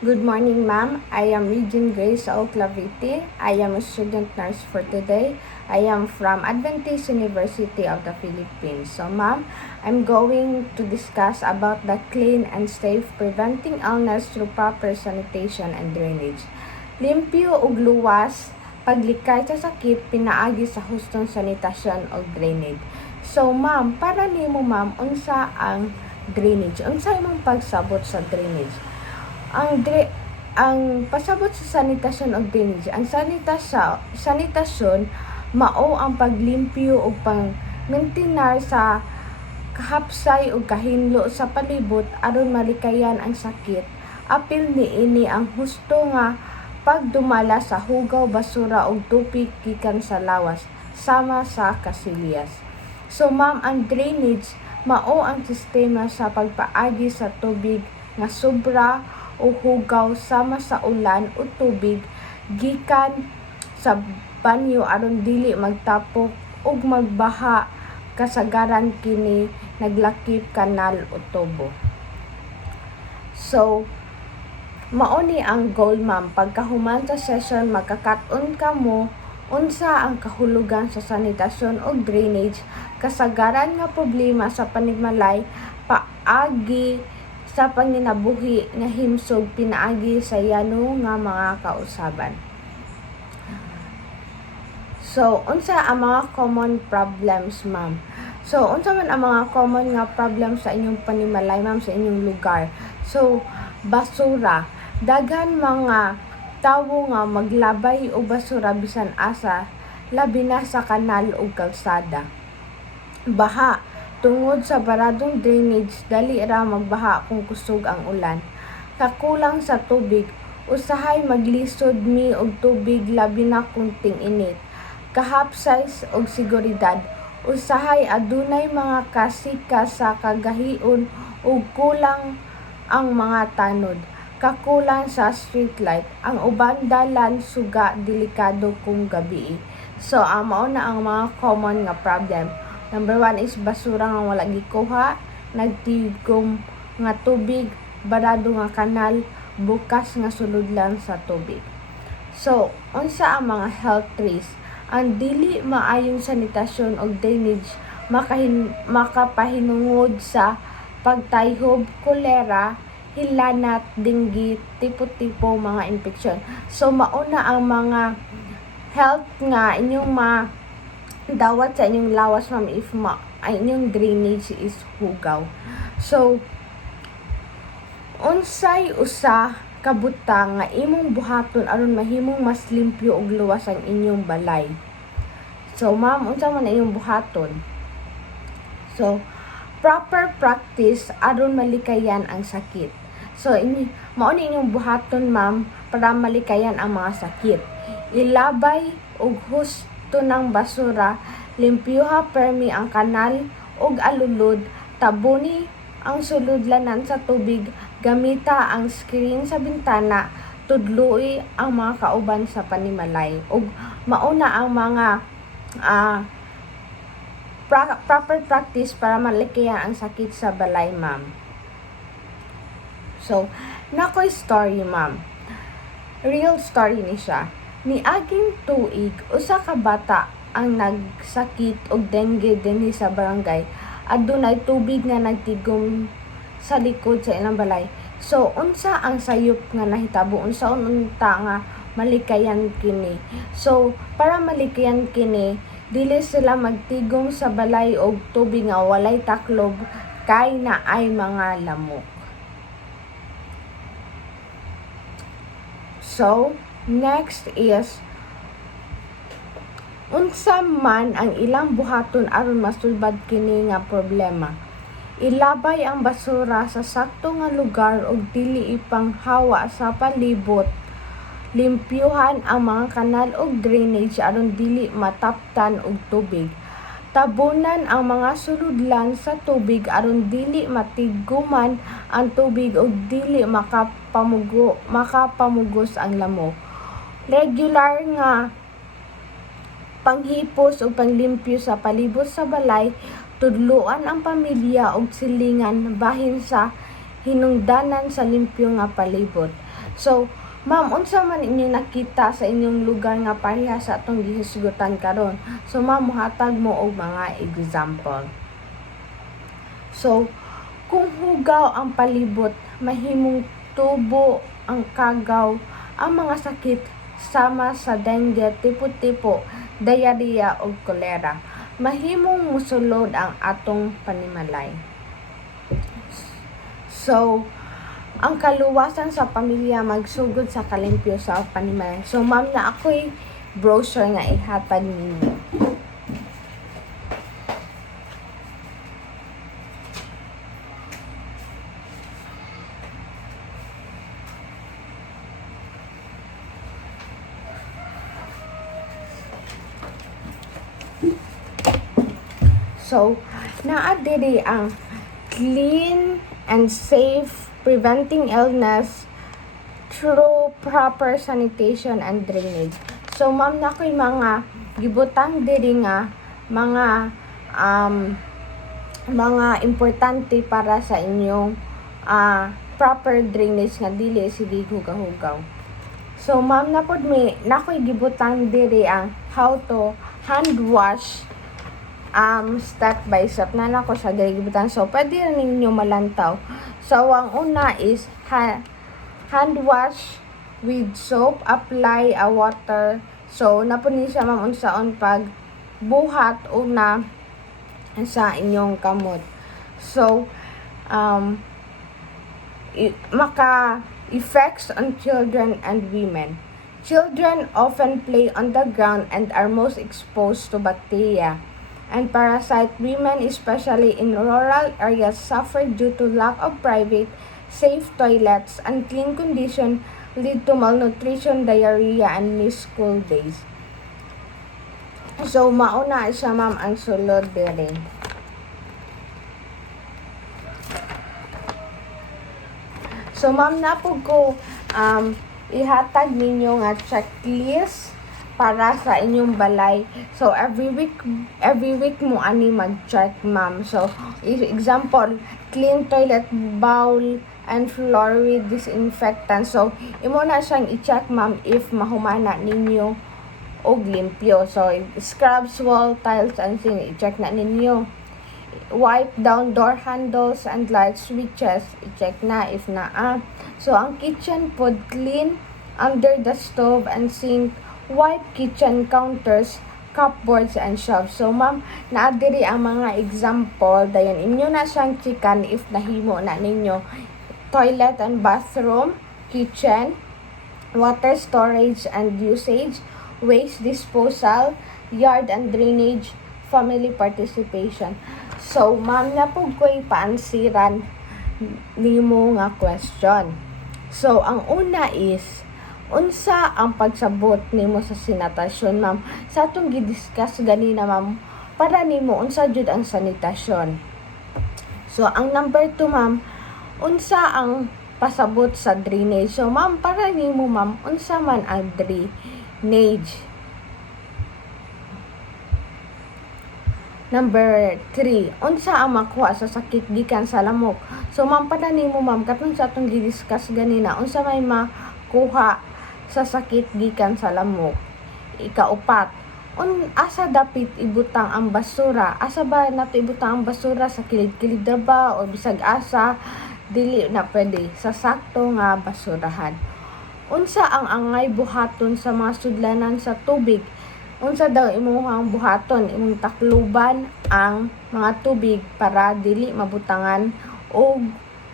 Good morning, ma'am. I am Regine Grace Oclaviti. I am a student nurse for today. I am from Adventist University of the Philippines. So, ma'am, I'm going to discuss about the clean and safe preventing illness through proper sanitation and drainage. Limpyo ug luwas, paglikay sa sakit pinaagi sa hustong sanitasyon o drainage. So, ma'am, para nimo, ma'am, unsa ang drainage? Unsa imong pagsabot sa drainage? Ang pasabot sa sanitasyon og drainage, ang sanitasyon mao ang paglimpyo ug pang-maintainer sa kahapsay ug kahinlo sa palibot aron malikayan ang sakit. Apil niini ang husto nga pagdumala sa hugaw, basura ug tubig gikan sa lawas sama sa kasilyas. So ma'am, ang drainage mao ang sistema sa pagpaagi sa tubig nga sobra o hugaw sama sa ulan o tubig gikan sa banyo aron dili magtapok ug magbaha kasagaran kini naglakip kanal o tubo. So mao ni ang goal, ma'am. Pagkahuman sa session magkakat-on ka mo unsa ang kahulugan sa sanitasyon o drainage, kasagaran nga problema sa panimalay, paagi sa panginabuhi nga himsog pinaagi sa yano nga mga kausaban. So, unsa ang mga common problems, ma'am? So, unsa man ang mga common nga problems sa inyong panimalay, ma'am, sa inyong lugar? So, basura. Daghan mga tawo nga maglabay o basura bisan asa, labi na sa kanal o kalsada. Baha. Tungod sa baradong drainage, dali ra magbaha kung kusog ang ulan. Kakulang sa tubig, usahay maglisod mi og tubig labi na kung ting-init. Kahapsay og seguridad, usahay adunay mga kasika sa kagahion ug kulang ang mga tanod. Kakulang sa street light, ang uban dalan suga delikado kung gabi. So mao na ang mga common nga problem. Number 1 is basura nga wala gikuha, nagtigom nga tubig, barado nga kanal, bukas nga suludlan sa tubig. So, unsa ang mga health risks? Ang dili maayong sanitasyon o drainage makapahinungod sa pagtayhob, kolera, hilanat, dengue, tipo-tipo mga infeksyon. So, mauna ang mga health nga inyong dawat sa inyong lawas, ma'am, if inyong drainage is hugaw. So, unsay usa ka butang nga imong buhaton aron mahimong mas limpyo ug luwas ang inyong balay? So, ma'am, unsa man inyong buhaton? So, proper practice aron malikayan ang sakit. So, mao ni inyong buhaton, ma'am, para malikayan ang mga sakit. Ilabay og husto ng basura, limpyuha permi ang kanal ug alulod, tabuni ang suludlanan sa tubig, gamita ang screen sa bintana, tudloi ang mga kauban sa panimalay ug mauna ang mga proper practice para malikayan ang sakit sa balay, ma'am. So, nakoy story, ma'am. Real story ni siya. Niaging tuig, usa ka bata ang nagsakit og dengue dinhi sa barangay. Adunay tubig nga nagtigom sa likod sa ilang balay. So, unsa ang sayop nga nahitabo? Unsa unta nga malikayan kini? So, para malikayan kini, dili sila magtigom sa balay og tubig nga walay taklob kay naay mga lamok. So, next is unsa man ang ilang buhaton aron masulbad kini nga problema. Ilabay ang basura sa sakto nga lugar ug dili ipanghawa sa palibot. Limpyuhan ang mga kanal ug drainage aron dili mataptan og tubig. Tabunan ang mga suludlan sa tubig aron dili matiguman ang tubig ug dili makapamugos ang lamok. Regular nga panghipos o panglimpyo sa palibot sa balay, tudloan ang pamilya og silingan bahin sa hinungdanan sa limpyo nga palibot. So, ma'am, unsa man inyo nakita sa inyong lugar nga pareha sa atong gihisgutan karon? So, ma'am, muhatag mo og mga example. So, kung hugaw ang palibot, mahimong tubo ang kagaw, ang mga sakit sama sa dengue, tipo-tipo, diarrhea o kolera. Mahimong musulod ang atong panimalay. So, ang kaluwasan sa pamilya magsugod sa kalimpyo sa panimalay. So, ma'am, na ako'y brochure nga ihatag ninyo. So, naa diri ang clean and safe preventing illness through proper sanitation and drainage. So, ma'am, na ko'y mga gibutang diri nga mga importante para sa inyong proper drainage nga dili sige hugaw-hugaw. So, ma'am, na ko'y gibutang diri ang how to hand wash step by step na nako siya gibutan. So, pwede rin ninyo malantaw. So, ang una is hand wash with soap, apply a water. So, napuni siya ma'am unsaon pag buhat una sa inyong kamot. So, maka effects on children and women. Children often play on the ground and are most exposed to bacteria and parasite. Women, especially in rural areas, suffer due to lack of private, safe toilets. Unclean condition lead to malnutrition, diarrhea, and missed school days. So, mauna siya ma'am ang sulod diri. So, ma'am, napog ko ihatag ninyo nga checklist para sa inyong balay. So, every week mo ani mag-check, ma'am. So, example, clean toilet bowl and floor with disinfectant. So, imo na siyang i-check, ma'am, if mahumana ninyo og limpyo. So, scrubs, wall, tiles, and sink, i-check na ninyo. Wipe down door handles and light switches, i-check na if naa. So, ang kitchen pod clean under the stove and sink. Wipe kitchen counters, cupboards, and shelves. So, ma'am, naadiri ang mga example. Dayon, inyo na siyang chikan if nahimo na ninyo. Toilet and bathroom, kitchen, water storage and usage, waste disposal, yard and drainage, family participation. So, ma'am, na po ko'y paansiran nimo nga question. So, ang una is, unsa ang pagsabot nimo sa sanitasyon, ma'am? Sa atong gidiscuss ganina, ma'am, para nimo unsa jud ang sanitasyon. So, ang number 2, ma'am, unsa ang pasabot sa drainage. So, ma'am, para nimo, ma'am, unsa man ang drainage. Number 3, unsa ang makuha sa sakit gikan sa lamok. So, ma'am, para nimo, ma'am, katong sa atong gidiscuss ganina, unsa may makuha sa sakit gikan sa lamok. Ikaupat, asa dapit ibutang ang basura? Asa ba nato ibutang ang basura sa kilid-kilid ba o bisag asa? Dili na pwede sa sakto nga basurahan. Unsa ang angay buhaton sa mga sudlanan sa tubig? Unsa daw imong buhaton, imong takluban ang mga tubig para dili mabutangan o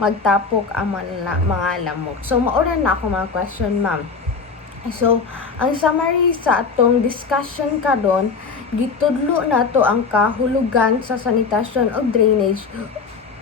magtapok ang mga lamok. So, maura na ako mga question, ma'am. So, ang summary sa atong discussion karon, gitudlo nato ang kahulugan sa sanitasyon o drainage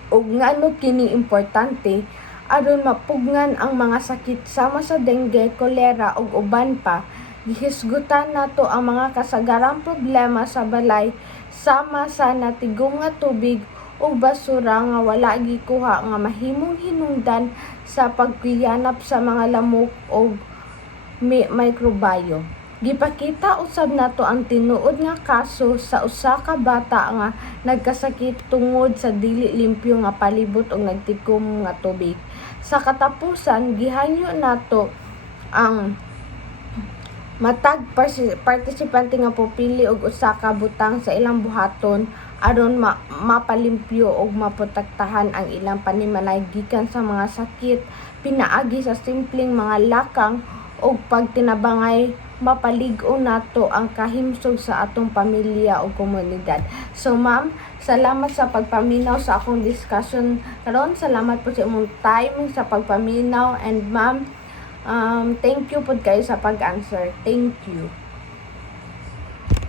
ug ngano kini importante aron mapugnan ang mga sakit sama sa dengue, kolera ug uban pa. Gihisgutan nato ang mga kasagarang problema sa balay sama sa natigom nga tubig ug basura nga wala gikuha nga mahimong hinungdan sa pagkuyanap sa mga lamok ug microbiome. Gipakita usab nato ang tinuod nga kaso sa usa ka bata nga nagkasakit tungod sa dili limpyo nga palibot ug nagtikom nga tubig. Sa katapusan, gihanyo nato ang matag partisipante nga popili og usa ka butang sa ilang buhaton aron mapalimpyo ug maprotektahan ang ilang panimalay gikan sa mga sakit pinaagi sa simpleng mga lakang ug pagtinabangay mapalig-on nato ang kahimsog sa atong pamilya o komunidad. So ma'am, salamat sa pagpaminaw sa akong discussion karon. Salamat po sa imong time sa pagpaminaw, and ma'am, thank you po kayo sa pag-answer. Thank you.